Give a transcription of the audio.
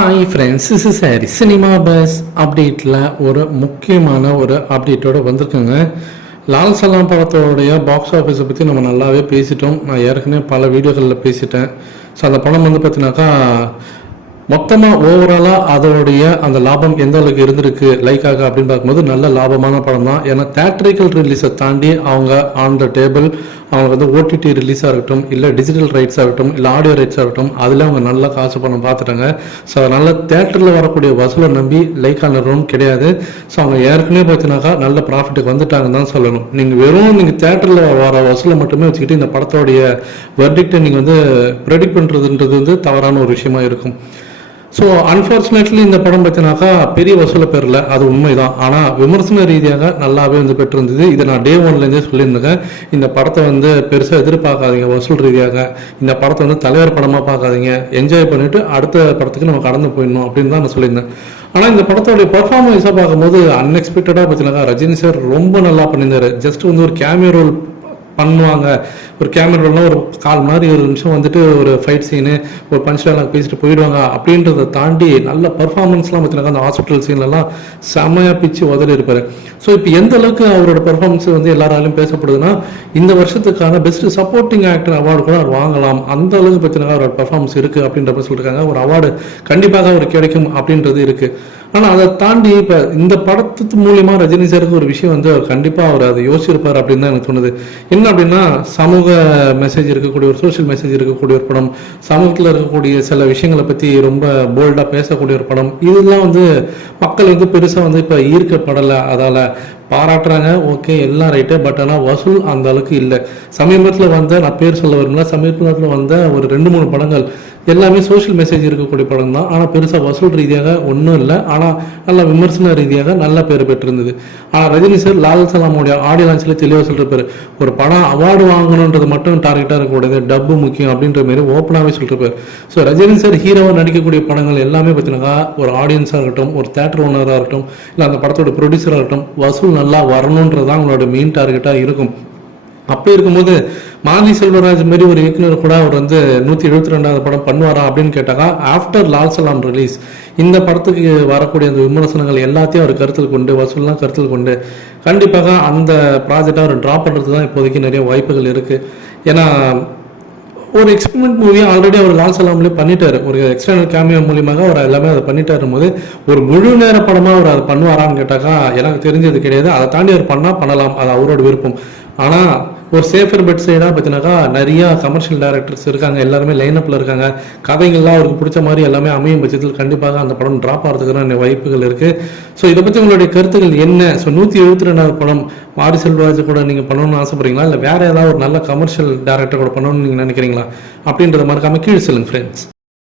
Hi friends is sorry cinema buzz அப்டேட்டில் ஒரு முக்கியமான ஒரு அப்டேட்டோடு வந்திருக்குங்க. லால் சலாம் படத்தோடைய பாக்ஸ் ஆஃபீஸை பற்றி நம்ம நல்லாவே பேசிட்டோம். நான் ஏற்கனவே பல வீடியோக்களில் பேசிட்டேன். ஸோ அந்த படம் வந்து பார்த்தீங்கன்னாக்கா மொத்தமாக ஓவராலாக அதோடைய அந்த லாபம் எந்த அளவுக்கு இருந்திருக்கு லைக்காக அப்படின்னு பார்க்கும்போது நல்ல லாபமான படம் தான் ஏன்னா தேட்ரிக்கல் ரிலீஸை தாண்டி அவங்க ஆன் த டேபிள் அவங்க வந்து ஓடிடி ரிலீஸாக இருக்கட்டும் இல்லை டிஜிட்டல் ரைட்ஸ் ஆகட்டும் இல்லை ஆடியோ ரைட்ஸ் ஆகட்டும் அதில் அவங்க நல்லா காசு பணம் பார்த்துட்டாங்க ஸோ அதனால் தேட்டரில் வரக்கூடிய வசூலை நம்பி லைக்கா நிறுவனம் கிடையாது. ஸோ அவங்க ஏற்கனவே பார்த்தீங்கன்னாக்கா நல்ல ப்ராஃபிட்டுக்கு வந்துட்டாங்கன்னு தான் சொல்லணும். நீங்கள் வெறும் நீங்கள் தேட்டரில் வர வசூலை மட்டுமே வச்சுக்கிட்டு இந்த படத்தோடைய வர்டிக்டை நீங்கள் வந்து ப்ரெடிக்ட் பண்ணுறதுன்றது வந்து தவறான ஒரு விஷயமா இருக்கும். ஸோ அன்ஃபார்ச்சுனேட்லி இந்த படம் பார்த்தினாக்கா பெரிய வசூலை பெறல. அது உண்மைதான். ஆனால் விமர்சன ரீதியாக நல்லாவே வந்து பெற்றிருந்தது. இதை நான் டே ஒன்லேருந்தே சொல்லியிருந்தேன் இந்த படத்தை வந்து பெருசாக எதிர்பார்க்காதீங்க வசூல் ரீதியாக. இந்த படத்தை வந்து தலைவர் படமாக பார்க்காதீங்க. என்ஜாய் பண்ணிட்டு அடுத்த படத்துக்கு நம்ம கடந்து போயிடணும் அப்படின்னு தான் நான் சொல்லியிருந்தேன். ஆனால் இந்த படத்தோடைய பர்ஃபார்மன்ஸாக பார்க்கும்போது அன்எக்ஸ்பெக்டடாக பார்த்தீங்கன்னா ரஜினி சார் ரொம்ப நல்லா பண்ணியிருந்தார். ஜஸ்ட் வந்து ஒரு கேமியோ ரோல் பண்ணுவாங்க. ஒரு கேமராலாம் ஒரு கால் மாதிரி ஒரு நிமிஷம் வந்துட்டு ஒரு ஃபைட் சீனு ஒரு பஞ்ச் பேசிட்டு போயிடுவாங்க. அப்படின்றத தாண்டி நல்ல பர்ஃபார்மன்ஸ்லாம் பார்த்தீங்கன்னா அந்த ஹாஸ்பிட்டல் சீன்லலாம் செம்மையாக பிச்சு உதறி இருப்பார். ஸோ இப்போ எந்த அளவுக்கு அவரோட பர்ஃபார்மன்ஸ் வந்து எல்லாராலையும் பேசப்படுதுன்னா இந்த வருஷத்துக்கான பெஸ்ட் சப்போர்ட்டிங் ஆக்டர் அவார்டு கூட அவர் வாங்கலாம். அந்த அளவுக்கு பார்த்தீங்கன்னா அவரோட பர்ஃபார்மன்ஸ் இருக்குது அப்படின்ற மாதிரி சொல்லியிருக்காங்க ஒரு அவார்டு கண்டிப்பாக அவர் கிடைக்கும் அப்படின்றது இருக்குது ஆனால் அதை தாண்டி இப்போ இந்த படத்து மூலியமாக ரஜினி சாருக்கு ஒரு விஷயம் வந்து அவர் கண்டிப்பாக அவர் அதை யோசிச்சிருப்பார் அப்படின்னு தான் எனக்கு தோணுது. என்ன அப்படின்னா சமூக மெசேஜ் இருக்கக்கூடிய ஒரு சோஷியல் மெசேஜ் இருக்கக்கூடிய ஒரு படம் சமூகத்தில் இருக்கக்கூடிய சில விஷயங்களை பற்றி ரொம்ப போல்டாக பேசக்கூடிய ஒரு படம் இதெல்லாம் வந்து மக்கள் வந்து பெருசாக வந்து இப்போ ஈர்க்கப்படலை. அதால் பாராட்டுறாங்க ஓகே எல்லாம் ரைட்டு பட் ஆனால் வசூல் அந்த அளவுக்கு இல்லை. சமீபத்தில் வந்த நான் பேர் சொல்ல வரும்னா சமீபத்தில் வந்த ஒரு ரெண்டு மூணு படங்கள் எல்லாமே சோஷியல் மெசேஜ் இருக்கக்கூடிய படம் தான். ஆனால் பெருசாக வசூல் ரீதியாக ஒன்றும் இல்லை. ஆனால் நல்ல விமர்சன ரீதியாக நல்ல பேர் பெற்றிருந்தது. ஆனால் ரஜினி சார் லால் சலாமுடைய ஆடியோ லான்ச்சில் தெளிவாக சொல்லிருப்பாரு. ஒரு படம் அவார்டு வாங்கணுன்றது மட்டும் டார்கெட்டாக இருக்கக்கூடாது. டப்பு முக்கியம் அப்படின்ற மாதிரி ஓப்பனாகவே சொல்லிருப்பாரு. ஸோ ரஜினி சார் ஹீரோவாக நடிக்கக்கூடிய படங்கள் எல்லாமே பார்த்தீங்கன்னா ஒரு ஆடியன்ஸாக இருக்கட்டும் ஒரு தேட்டர் ஓனராக இருக்கட்டும் இல்லை அந்த படத்தோட ப்ரொடியூசராக இருக்கட்டும் வசூல் நல்லா வரணுன்றது தான் அவங்களோட மெயின் டார்கெட்டாக இருக்கும். அப்படி இருக்கும்போது மாதி செல்வராஜ் மாரி ஒரு இயக்குனர் கூட அவர் வந்து நூற்றி எழுபத்தி ரெண்டாவது படம் பண்ணுவாரா? அப்படின்னு கேட்டாக்கா ஆஃப்டர் லால் சலாம் ரிலீஸ். இந்த படத்துக்கு வரக்கூடிய அந்த விமர்சனங்கள் எல்லாத்தையும் அவர் கருத்தில் கொண்டு வசூல்லாம் கருத்தில் கொண்டு கண்டிப்பாக அந்த ப்ராஜெக்டை அவர் ட்ராப் பண்ணுறது தான் இப்போதைக்கு நிறைய வாய்ப்புகள் இருக்குது ஏன்னா ஒரு எக்ஸ்பெரிமெண்ட் மூவி ஆல்ரெடி அவர் லால் சலாம்லேயே பண்ணிட்டாரு. ஒரு எக்ஸ்டர்னல் கேமியோ மூலியமாக அவர் எல்லாமே அதை பண்ணிட்டாரு போது ஒரு முழு நேர படமாக அவர் அதை பண்ணுவாரான்னு கேட்டாக்கா எனக்கு தெரிஞ்சது கிடையாது. அதை தாண்டி அவர் பண்ணால் பண்ணலாம். அது அவரோட விருப்பம். ஆனால் ஒரு சேஃபர் பெட் சைடாக பார்த்தீங்கன்னாக்கா நிறையா கமர்ஷியல் டேரக்டர்ஸ் இருக்காங்க எல்லாருமே லைனப்பில் இருக்காங்க. கதைகள்லாம் அவருக்கு பிடிச்ச மாதிரி எல்லாமே அமையும் பட்சத்தில் கண்டிப்பாக அந்த படம் ட்ராப் ஆகிறதுக்கான வாய்ப்புகள் இருக்குது ஸோ இதை பற்றி உங்களுடைய கருத்துக்கள் என்ன? ஸோ நூற்றி எழுபத்தி ரெண்டாவது படம் மாரி செல்வராஜ் கூட நீங்கள் பண்ணணும்னு ஆசைப்படுறீங்களா? இல்லை வேறு ஏதாவது ஒரு நல்ல கமர்ஷியல் டேரக்டர் கூட பண்ணணும்னு நீங்கள் நினைக்கிறீங்களா? அப்படின்றத மறக்காம கீழே சொல்லுங்கள் ஃப்ரெண்ட்ஸ்